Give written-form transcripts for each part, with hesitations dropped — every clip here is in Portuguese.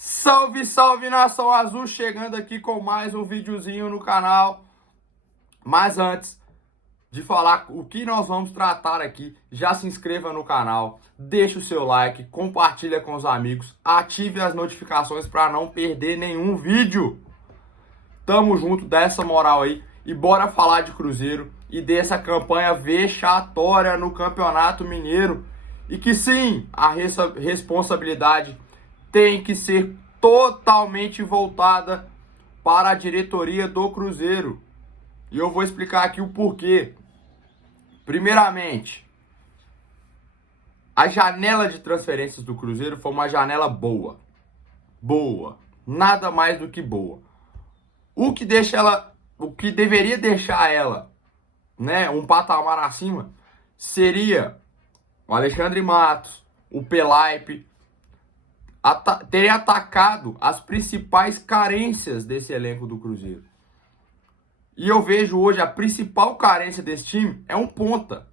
Salve, salve, nação azul, chegando aqui com mais um videozinho no canal. Mas antes de falar o que nós vamos tratar aqui, já se inscreva no canal, deixe o seu like, compartilha com os amigos, ative as notificações para não perder nenhum vídeo. Tamo junto, dá essa moral aí e bora falar de Cruzeiro e dessa campanha vexatória no Campeonato Mineiro. E que sim, a responsabilidade tem que ser totalmente voltada para a diretoria do Cruzeiro. E eu vou explicar aqui o porquê. Primeiramente, a janela de transferências do Cruzeiro foi uma janela boa. Boa. Nada mais do que boa. O que deveria deixar ela, né, um patamar acima, seria o Alexandre Matos, o Pelaipe, terem atacado as principais carências desse elenco do Cruzeiro. E eu vejo hoje a principal carência desse time é um ponta.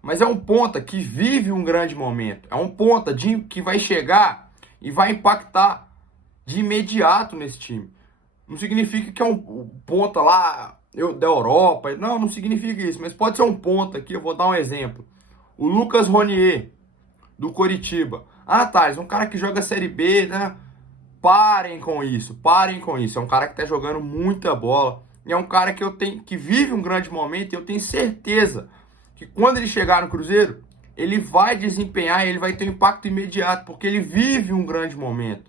Mas é um ponta que vive um grande momento. É um ponta que vai chegar e vai impactar de imediato nesse time. Não significa que é um ponta lá da Europa. Não significa isso. Mas pode ser um ponta aqui. Eu vou dar um exemplo. O Lucas Ronier, do Coritiba. Ah, Thales, um cara que joga Série B, né? Parem com isso. É um cara que tá jogando muita bola. E é um cara que vive um grande momento. E eu tenho certeza que quando ele chegar no Cruzeiro, ele vai desempenhar, ele vai ter um impacto imediato, porque ele vive um grande momento.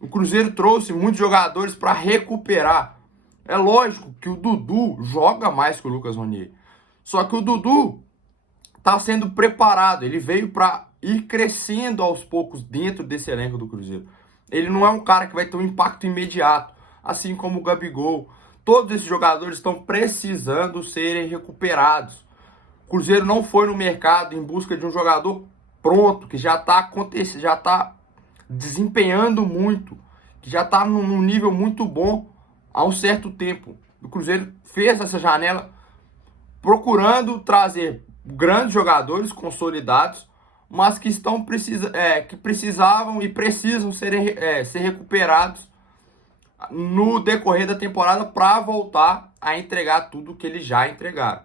O Cruzeiro trouxe muitos jogadores para recuperar. É lógico que o Dudu joga mais que o Lucas Ronier. Só que o Dudu está sendo preparado, ele veio para ir crescendo aos poucos dentro desse elenco do Cruzeiro. Ele não é um cara que vai ter um impacto imediato, assim como o Gabigol. Todos esses jogadores estão precisando serem recuperados. O Cruzeiro não foi no mercado em busca de um jogador pronto, que já está acontecendo, já está desempenhando muito, que já está num nível muito bom há um certo tempo. O Cruzeiro fez essa janela procurando trazer grandes jogadores consolidados, mas que que precisavam e precisam ser recuperados no decorrer da temporada para voltar a entregar tudo que eles já entregaram.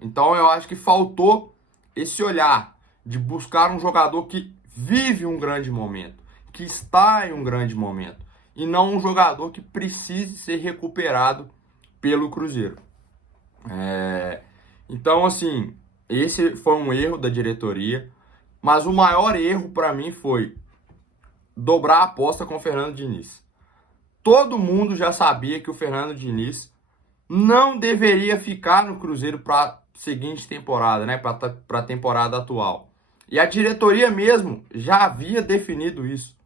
Então eu acho que faltou esse olhar de buscar um jogador que vive um grande momento, que está em um grande momento, e não um jogador que precise ser recuperado pelo Cruzeiro. Então, assim, esse foi um erro da diretoria, mas o maior erro para mim foi dobrar a aposta com o Fernando Diniz. Todo mundo já sabia que o Fernando Diniz não deveria ficar no Cruzeiro para a seguinte temporada, né? Para a temporada atual. E a diretoria mesmo já havia definido isso.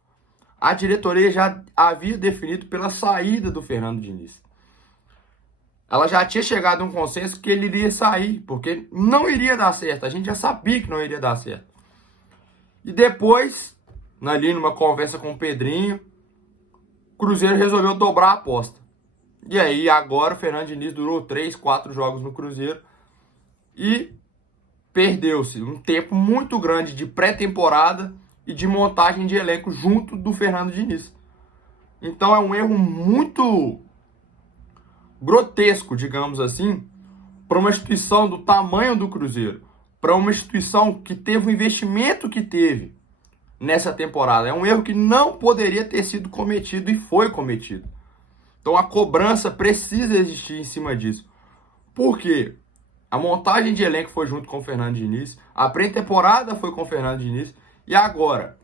A diretoria já havia definido pela saída do Fernando Diniz. Ela já tinha chegado a um consenso que ele iria sair, porque não iria dar certo. A gente já sabia que não iria dar certo. E depois, ali numa conversa com o Pedrinho, o Cruzeiro resolveu dobrar a aposta. E aí, agora o Fernando Diniz durou 3, 4 jogos no Cruzeiro e perdeu-se um tempo muito grande de pré-temporada e de montagem de elenco junto do Fernando Diniz. Então é um erro muito grotesco, digamos assim, para uma instituição do tamanho do Cruzeiro, para uma instituição que teve o investimento que teve nessa temporada. É um erro que não poderia ter sido cometido e foi cometido. Então a cobrança precisa existir em cima disso. Por quê? A montagem de elenco foi junto com o Fernando Diniz, a pré-temporada foi com o Fernando Diniz, e agora,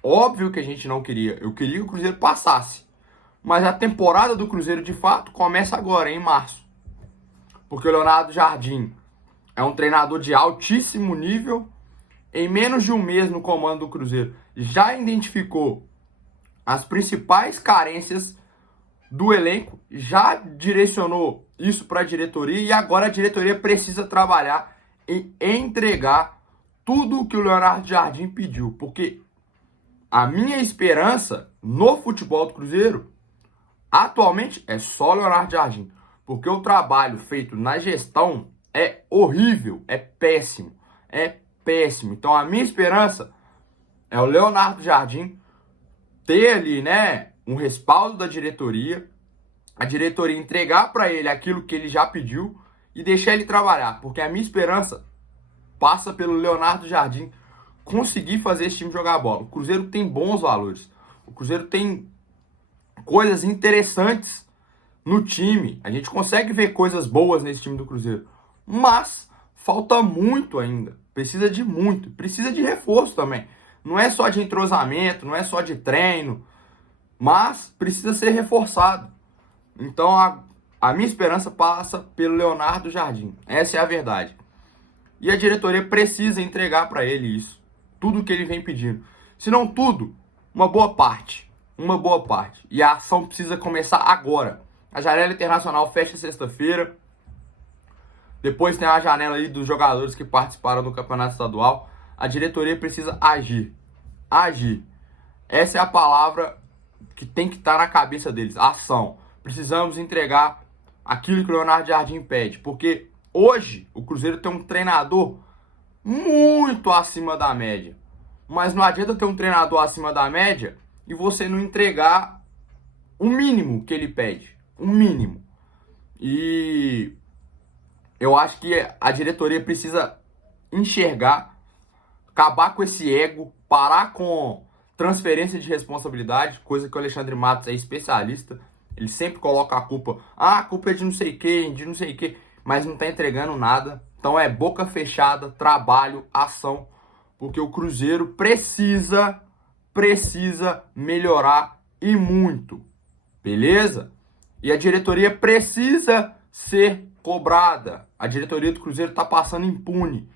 óbvio que a gente não queria, eu queria que o Cruzeiro passasse, mas a temporada do Cruzeiro de fato começa agora, em março, porque o Leonardo Jardim é um treinador de altíssimo nível, em menos de um mês no comando do Cruzeiro, já identificou as principais carências do elenco, já direcionou isso para a diretoria e agora a diretoria precisa trabalhar em entregar tudo o que o Leonardo Jardim pediu, porque a minha esperança no futebol do Cruzeiro atualmente é só o Leonardo Jardim, porque o trabalho feito na gestão é horrível, é péssimo. Então a minha esperança é o Leonardo Jardim ter ali, né, um respaldo da diretoria, a diretoria entregar para ele aquilo que ele já pediu e deixar ele trabalhar, porque a minha esperança passa pelo Leonardo Jardim conseguir fazer esse time jogar bola. O Cruzeiro tem bons valores, o Cruzeiro tem coisas interessantes no time, a gente consegue ver coisas boas nesse time do Cruzeiro, mas falta muito ainda, precisa de muito, precisa de reforço também. Não é só de entrosamento, não é só de treino, mas precisa ser reforçado. Então a minha esperança passa pelo Leonardo Jardim. Essa é a verdade. E a diretoria precisa entregar para ele isso. Tudo que ele vem pedindo. Se não tudo, uma boa parte. Uma boa parte. E a ação precisa começar agora. A janela internacional fecha sexta-feira. Depois tem a janela aí dos jogadores que participaram do campeonato estadual. A diretoria precisa agir. Agir. Essa é a palavra que tem que estar na cabeça deles. Ação. Precisamos entregar aquilo que o Leonardo Jardim pede. Porque hoje o Cruzeiro tem um treinador muito acima da média. Mas não adianta ter um treinador acima da média e você não entregar o mínimo que ele pede. O mínimo. E eu acho que a diretoria precisa enxergar, acabar com esse ego, parar com transferência de responsabilidade, coisa que o Alexandre Matos é especialista. Ele sempre coloca a culpa. Ah, a culpa é de não sei quem, de não sei quem, mas não tá entregando nada. Então é boca fechada, trabalho, ação, porque o Cruzeiro precisa melhorar e muito. Beleza? E a diretoria precisa ser cobrada. A diretoria do Cruzeiro tá passando impune.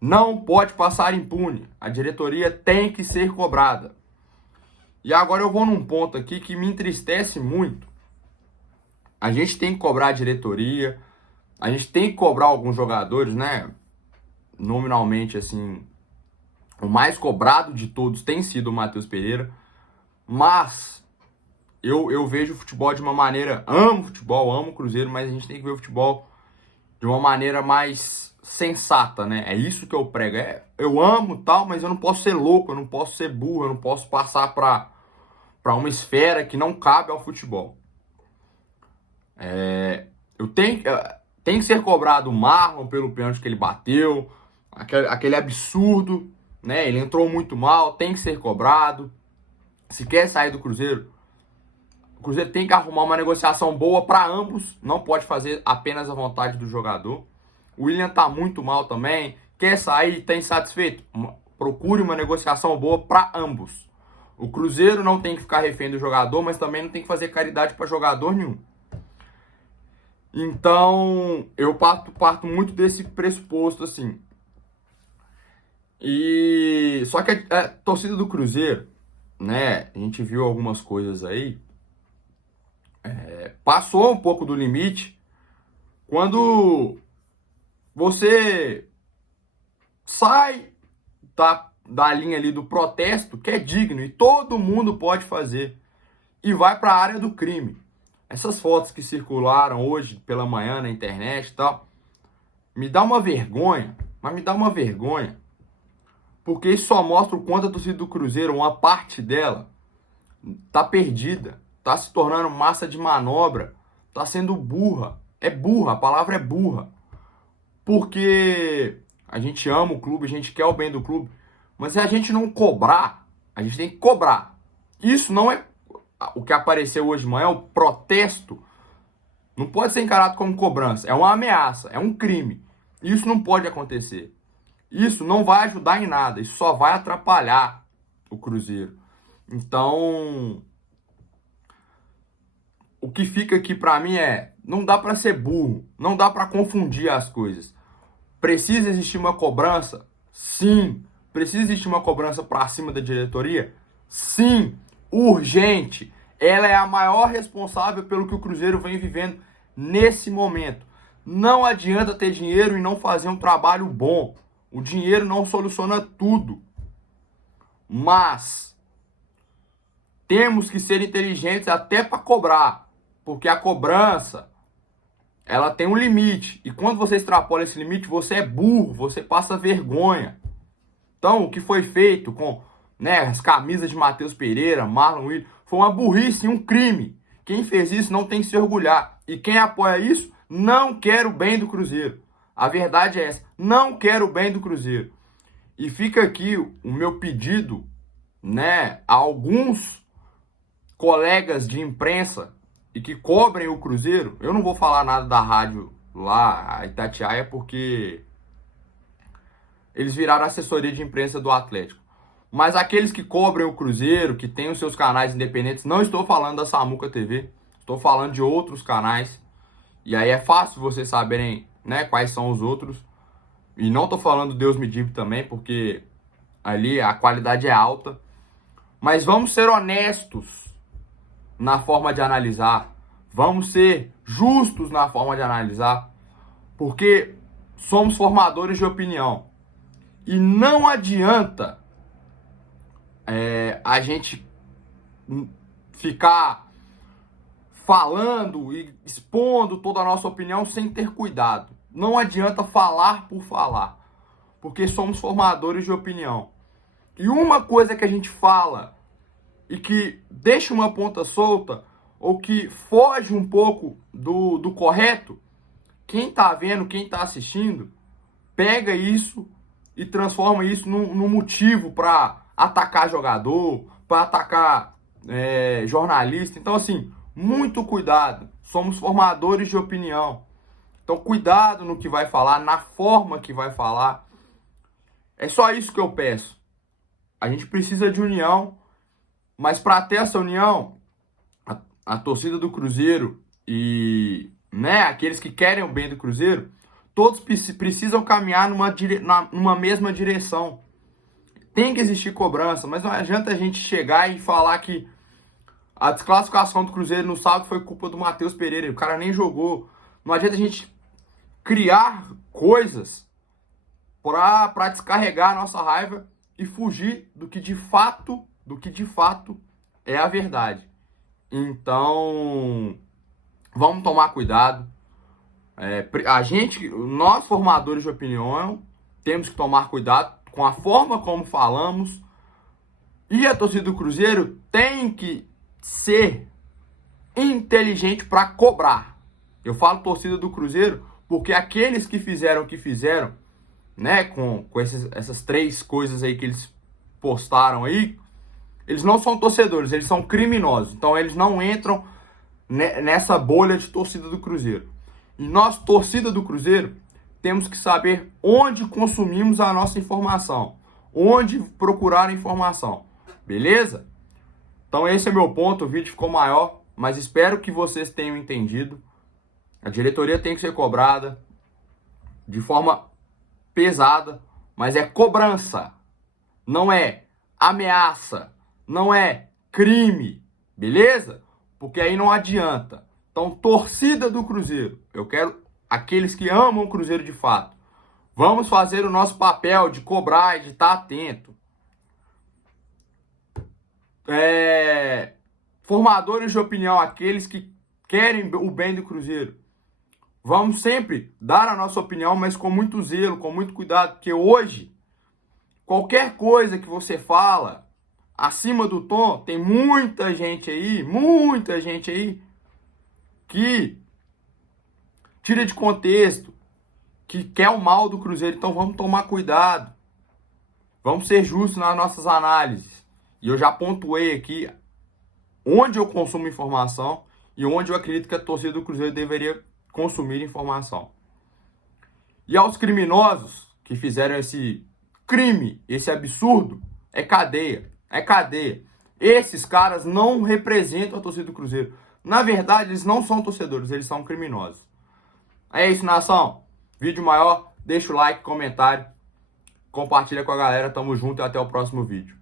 Não pode passar impune. A diretoria tem que ser cobrada. E agora eu vou num ponto aqui que me entristece muito. A gente tem que cobrar a diretoria, a gente tem que cobrar alguns jogadores, né? Nominalmente, assim, o mais cobrado de todos tem sido o Matheus Pereira. Mas eu vejo o futebol de uma maneira... Amo futebol, amo o Cruzeiro, mas a gente tem que ver o futebol de uma maneira mais sensata, né? É isso que eu prego. Eu amo tal, mas eu não posso ser louco, eu não posso ser burro, eu não posso passar para uma esfera que não cabe ao futebol. Tem que ser cobrado o Marlon pelo pênalti que ele bateu, aquele absurdo, né? Ele entrou muito mal, tem que ser cobrado. Se quer sair do Cruzeiro, o Cruzeiro tem que arrumar uma negociação boa para ambos, não pode fazer apenas a vontade do jogador. O William tá muito mal também, quer sair, tá insatisfeito? Procure uma negociação boa para ambos. O Cruzeiro não tem que ficar refém do jogador, mas também não tem que fazer caridade para jogador nenhum. Então, eu parto muito desse pressuposto, assim. E só que a torcida do Cruzeiro, né, a gente viu algumas coisas aí, passou um pouco do limite quando você sai da linha ali do protesto, que é digno e todo mundo pode fazer, e vai para a área do crime. Essas fotos que circularam hoje pela manhã na internet e tal, me dá uma vergonha, mas me dá uma vergonha, porque isso só mostra o quanto a torcida do Cruzeiro, uma parte dela, tá perdida, tá se tornando massa de manobra, tá sendo burra. É burra, a palavra é burra. Porque a gente ama o clube, a gente quer o bem do clube, mas se a gente não cobrar, a gente tem que cobrar. Isso não é o que apareceu hoje de manhã, o protesto, não pode ser encarado como cobrança. É uma ameaça, é um crime. Isso não pode acontecer. Isso não vai ajudar em nada. Isso só vai atrapalhar o Cruzeiro. Então, o que fica aqui pra mim não dá pra ser burro, não dá pra confundir as coisas. Precisa existir uma cobrança? Sim. Precisa existir uma cobrança pra cima da diretoria? Sim. Urgente. Ela é a maior responsável pelo que o Cruzeiro vem vivendo nesse momento. Não adianta ter dinheiro e não fazer um trabalho bom. O dinheiro não soluciona tudo. Mas temos que ser inteligentes até para cobrar. Porque a cobrança, ela tem um limite. E quando você extrapola esse limite, você é burro, você passa vergonha. Então, o que foi feito com né, as camisas de Matheus Pereira, Marlon Williams, foi uma burrice, um crime. Quem fez isso não tem que se orgulhar. E quem apoia isso não quer o bem do Cruzeiro. A verdade é essa, não quer o bem do Cruzeiro. E fica aqui o meu pedido, né, a alguns colegas de imprensa e que cobrem o Cruzeiro. Eu não vou falar nada da rádio lá, a Itatiaia, porque eles viraram assessoria de imprensa do Atlético. Mas aqueles que cobrem o Cruzeiro, que tem os seus canais independentes, não estou falando da Samuca TV, estou falando de outros canais. E aí é fácil vocês saberem, né, quais são os outros. E não estou falando Deus me livre também, porque ali a qualidade é alta. Mas vamos ser honestos na forma de analisar. Vamos ser justos na forma de analisar. Porque somos formadores de opinião. E não adianta a gente ficar falando e expondo toda a nossa opinião sem ter cuidado. Não adianta falar por falar, porque somos formadores de opinião. E uma coisa que a gente fala e que deixa uma ponta solta ou que foge um pouco do correto, quem tá vendo, quem tá assistindo, pega isso e transforma isso num motivo para atacar jogador, para atacar jornalista. Então, assim, muito cuidado. Somos formadores de opinião. Então, cuidado no que vai falar, na forma que vai falar. É só isso que eu peço. A gente precisa de união, mas para ter essa união, a torcida do Cruzeiro e, né, aqueles que querem o bem do Cruzeiro, todos precisam caminhar numa mesma direção. Tem que existir cobrança, mas não adianta a gente chegar e falar que a desclassificação do Cruzeiro no sábado foi culpa do Matheus Pereira. O cara nem jogou. Não adianta a gente criar coisas para descarregar a nossa raiva e fugir do que de fato é a verdade. Então, vamos tomar cuidado. Nós formadores de opinião, temos que tomar cuidado com a forma como falamos. E a torcida do Cruzeiro tem que ser inteligente para cobrar. Eu falo torcida do Cruzeiro porque aqueles que fizeram o que fizeram, né, com essas três coisas aí que eles postaram aí, eles não são torcedores, eles são criminosos. Então eles não entram nessa bolha de torcida do Cruzeiro. E nós, torcida do Cruzeiro, temos que saber onde consumimos a nossa informação, onde procurar a informação. Beleza? Então esse é meu ponto, o vídeo ficou maior, mas espero que vocês tenham entendido. A diretoria tem que ser cobrada de forma pesada, mas é cobrança, não é ameaça, não é crime, beleza? Porque aí não adianta. Então, torcida do Cruzeiro, eu quero aqueles que amam o Cruzeiro de fato. Vamos fazer o nosso papel de cobrar e de estar atento. Formadores de opinião, aqueles que querem o bem do Cruzeiro. Vamos sempre dar a nossa opinião, mas com muito zelo, com muito cuidado, porque hoje, qualquer coisa que você fala acima do tom, tem muita gente aí que tira de contexto, que quer o mal do Cruzeiro. Então vamos tomar cuidado, vamos ser justos nas nossas análises. E eu já pontuei aqui onde eu consumo informação e onde eu acredito que a torcida do Cruzeiro deveria consumir informação. E aos criminosos que fizeram esse crime, esse absurdo, é cadeia. Esses caras não representam a torcida do Cruzeiro. Na verdade, eles não são torcedores, eles são criminosos. É isso, nação. Vídeo maior, deixa o like, comentário, compartilha com a galera. Tamo junto e até o próximo vídeo.